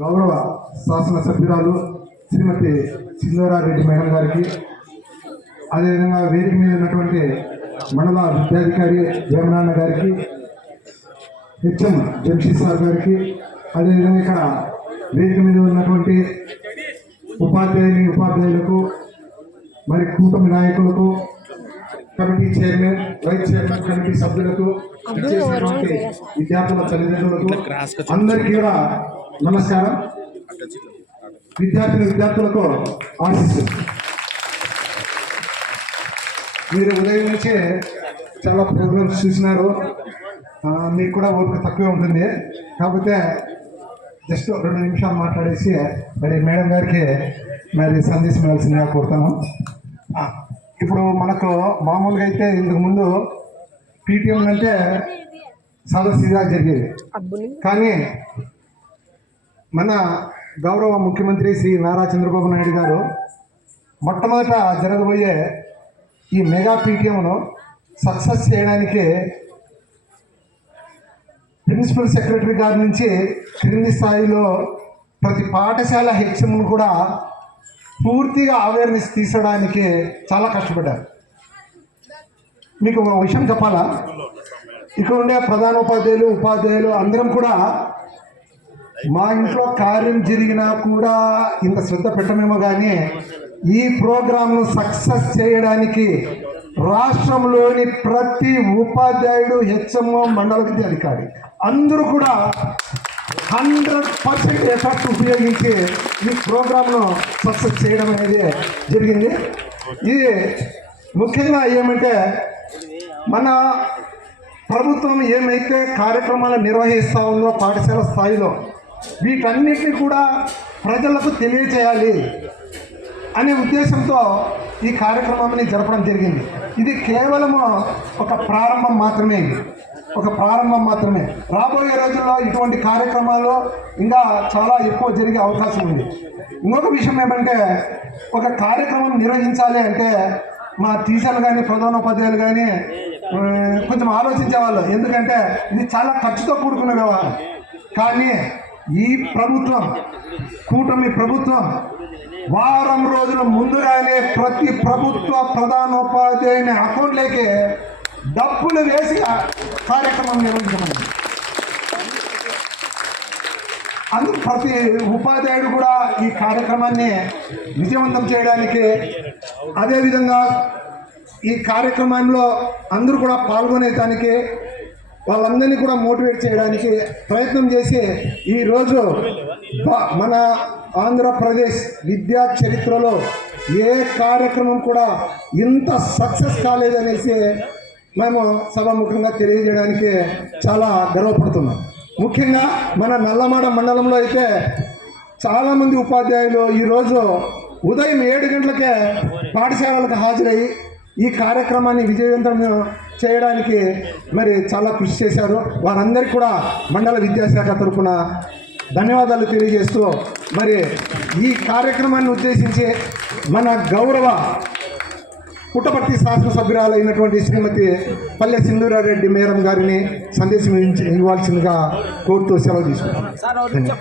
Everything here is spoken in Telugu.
గౌరవ శాసనసభ్యురాలు శ్రీమతి సింధూరారెడ్డి మేడం గారికి, అదేవిధంగా వేదిక మీద ఉన్నటువంటి మండల విద్యాధికారి వేమనాన్న గారికి, హెచ్ఎం జంషీద్ సార్ గారికి, అదేవిధంగా ఇక్కడ వేదిక మీద ఉన్నటువంటి ఉపాధ్యాయులకు, మరి కూటమి నాయకులకు, committee chairman, vice chairman, committee సభ్యులకు, చేసినటువంటి విద్యార్థుల తల్లిదండ్రులకు అందరికీ కూడా నమస్కారం. విద్యార్థులకు ఆశిస్తుంది. మీరు ఉదయం నుంచే చాలా ప్రోగ్రామ్స్ చూసినారు, మీకు కూడా ఓపిక తక్కువే ఉంటుంది. కాకపోతే జస్ట్ 2 నిమిషాలు మాట్లాడేసి మరి మేడం గారికి మరి సందేశం ఇవ్వాల్సిందిగా కోరుతాను. ఇప్పుడు మనకు మామూలుగా అయితే ఇంతకుముందు పీటీఎం అంటే సదస్సుగా జరిగేది, కానీ మన గౌరవ ముఖ్యమంత్రి శ్రీ నారా చంద్రబాబు నాయుడు గారు మొట్టమొదట జరగబోయే ఈ మెగా పీటీఎంను సక్సెస్ చేయడానికి ప్రిన్సిపల్ సెక్రటరీ గారి నుంచి క్రింది స్థాయిలో ప్రతి పాఠశాల హెచ్ఎంను కూడా పూర్తిగా అవేర్నెస్ తీసడానికి చాలా కష్టపడ్డారు. మీకు ఒక విషయం చెప్పాలా, ఇక్కడ ఉండే ఉపాధ్యాయులు అందరం కూడా మా ఇంట్లో కార్యం జరిగినా కూడా ఇంత శ్రద్ధ పెట్టమేమో కానీ ఈ ప్రోగ్రాంను సక్సెస్ చేయడానికి రాష్ట్రంలోని ప్రతి ఉపాధ్యాయుడు, హెచ్ఎం, మండల విద్యాధికారి అందరూ కూడా 100% ఎఫర్ట్ ఉపయోగించి ఈ ప్రోగ్రాంను సక్సెస్ చేయడం అనేది జరిగింది. ఇది ముఖ్యంగా ఏమంటే, మన ప్రభుత్వం ఏమైతే కార్యక్రమాలు నిర్వహిస్తూ ఉందో పాఠశాల స్థాయిలో వీటన్నిటిని కూడా ప్రజలకు తెలియచేయాలి అనే ఉద్దేశంతో ఈ కార్యక్రమాన్ని జరపడం జరిగింది. ఇది కేవలము ఒక ప్రారంభం మాత్రమే. రాబోయే రోజుల్లో ఇటువంటి కార్యక్రమాలు ఇంకా చాలా ఎక్కువ జరిగే అవకాశం ఉంది. ఇంకొక విషయం ఏమంటే, ఒక కార్యక్రమం నిర్వహించాలి అంటే మా టీచర్లు కానీ, ప్రధానోపాధ్యాయులు కానీ కొంచెం ఆలోచించేవాళ్ళు. ఎందుకంటే ఇది చాలా ఖర్చుతో కూడుకున్న వ్యవహారం. కానీ ఈ ప్రభుత్వం, కూటమి ప్రభుత్వం వారం రోజుల ముందుగానే ప్రతి ప్రభుత్వ ప్రధానోపాధ్యాయుని అకౌంట్లోకి డబ్బులు వేసి కార్యక్రమం నిర్వహించమని, అందుకు ప్రతి ఉపాధ్యాయుడు కూడా ఈ కార్యక్రమాన్ని విజయవంతం చేయడానికి, అదేవిధంగా ఈ కార్యక్రమంలో అందరూ కూడా పాల్గొనేదానికి, వాళ్ళందరినీ కూడా మోటివేట్ చేయడానికి ప్రయత్నం చేసి ఈరోజు మన ఆంధ్రప్రదేశ్ విద్యా చరిత్రలో ఏ కార్యక్రమం కూడా ఇంత సక్సెస్ కాలేదనేసి మేము సభాముఖంగా తెలియజేయడానికి చాలా గర్వపడుతున్నాం. ముఖ్యంగా మన నల్లమాడ మండలంలో అయితే చాలామంది ఉపాధ్యాయులు ఈరోజు ఉదయం 7 గంటలకే పాఠశాలలకు హాజరయ్యి ఈ కార్యక్రమాన్ని విజయవంతం చేయడానికి మరి చాలా కృషి చేశారు. వారందరికీ కూడా మండల విద్యాశాఖ తరఫున ధన్యవాదాలు తెలియజేస్తూ, మరి ఈ కార్యక్రమాన్ని ఉద్దేశించి మన గౌరవ పుట్టపర్తి శాసనసభ్యురాలైనటువంటి శ్రీమతి పల్లె సింధూరారెడ్డి మేడం గారిని సందేశం ఇవ్వాల్సిందిగా కోరుతూ సెలవు తీసుకుంటాం.